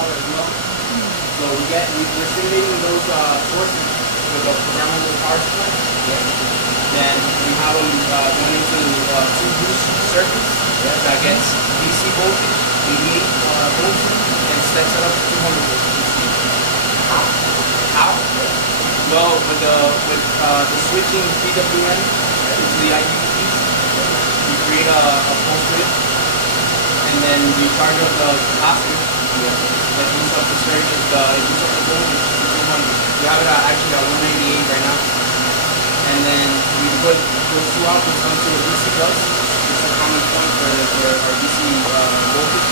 power as well. So we're simulating those sources with a programmable power supply. Then we have them going into two boost circuits that gets DC voltage, 88 volts, and steps it up to 200 volts DC. How? Well, with the switching PWM into the IGBTs, you create a pulse width, and then you charge up the capacitor that boosts up the surge, it boosts up the voltage to 200. We have it actually at 198 right now. And then we put those two outputs onto a DC bus. It's a common point for our DC voltage.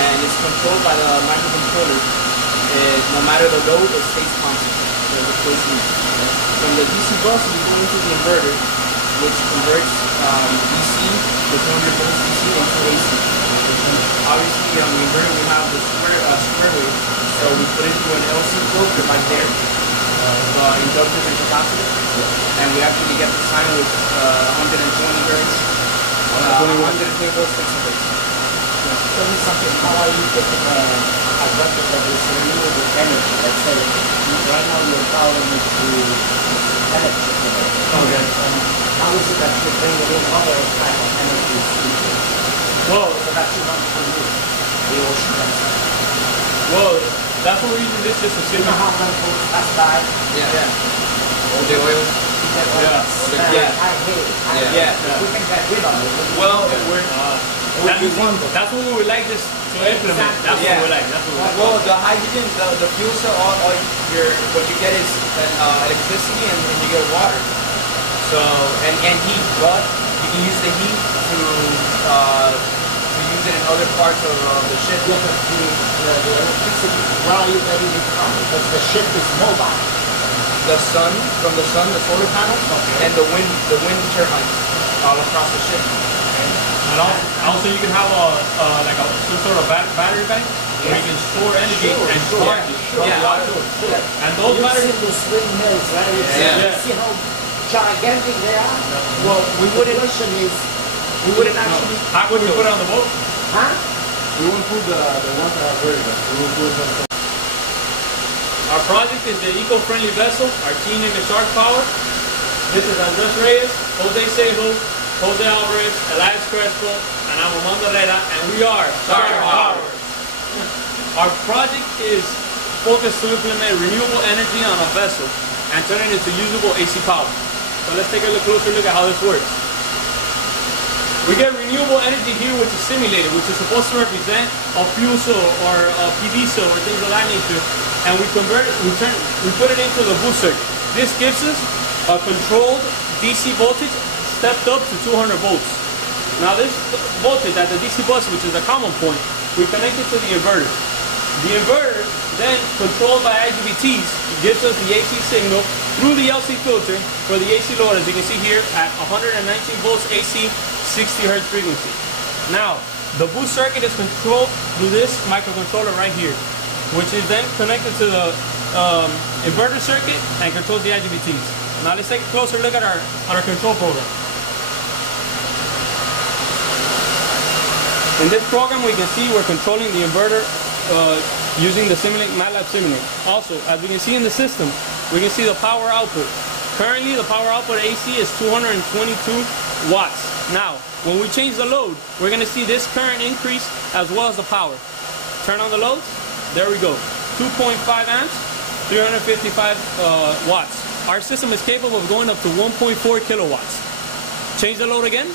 And it's controlled by the microcontroller. No matter the load, it stays constant. So the closed loop. From the DC bus, we go into the inverter, which converts DC, the 200 volts DC, into AC. Obviously, on the inverter, we have the square wave. So we put it through an LC filter right there. Inductive and capacitive, and we actually get the sine with 120 hertz, 120 volts, 60 hertz. Tell me something, how are you taking advantage of this renewable energy? Let's say, right now you're powering it to electric. Okay. How is it that you bring in other type of energy sources? Well, so that you don't pollute the ocean. Well, that's what we're using this just to You know how many boats pass by? Yeah. All the oil. Yeah. I hate it. We can get rid of it. Well, that's what we would like this to implement. That's what we like. That's what we like. Well, the hydrogen, the fuel cell, all what you get is electricity and you get water. So and heat, but you can use the heat to use it in other parts of the ship. Yeah, but the electricity, where are you getting it from? Because the ship is mobile. The sun, from the sun, the solar panels, and the wind turbines all across the ship. And also you can have some sort of battery bank where you can store energy and charge it from the outdoors. And those batteries, those windmills, right? You see how gigantic they are? Well, we wouldn't actually. how would you put it on the boat? Huh? We won't put the ones that are vertical. We will put them. Our project is the Eco-Friendly vessel. Our team name is Shark Power. This is Andres Reyes, Jose Sejo, Jose Alvarez, Elias Crespo, and I'm Armando Herrera, and we are Shark Power. Our project is focused to implement renewable energy on a vessel and turn it into usable AC power. So let's take a closer look at how this works. We get renewable energy here, which is simulated, which is supposed to represent a fuel cell or a PV cell or things of that nature, and we convert it, we put it into the boost circuit. This gives us a controlled DC voltage stepped up to 200 volts. Now this voltage at the DC bus, which is a common point, we connect it to the inverter. The inverter, then controlled by IGBTs, gives us the AC signal through the LC filter for the AC load, as you can see here, at 119 volts AC, 60 hertz frequency. Now, the boost circuit is controlled through this microcontroller right here, which is then connected to the inverter circuit and controls the IGBTs. Now let's take a closer look at our control program. In this program, we can see we're controlling the inverter using the MATLAB simulator. Also, as we can see in the system, we can see the power output. Currently, the power output AC is 222 watts. Now, when we change the load, we're going to see this current increase as well as the power. Turn on the loads. There we go. 2.5 amps, 355 watts. Our system is capable of going up to 1.4 kilowatts. Change the load again.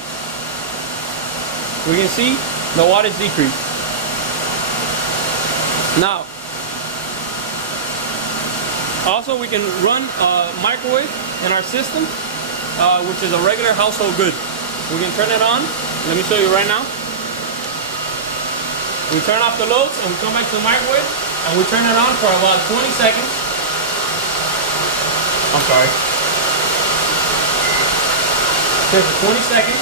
We can see the wattage decrease. Now, also we can run a microwave in our system, which is a regular household good. We can turn it on. Let me show you right now. We turn off the loads and we come back to the microwave and we turn it on for about 20 seconds. I'm sorry. Okay, for 20 seconds.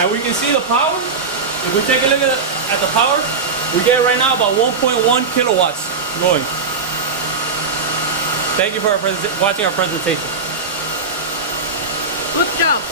And we can see the power. If we take a look at the power, we get right now about 1.1 kilowatts going. Thank you for watching our presentation. Good job.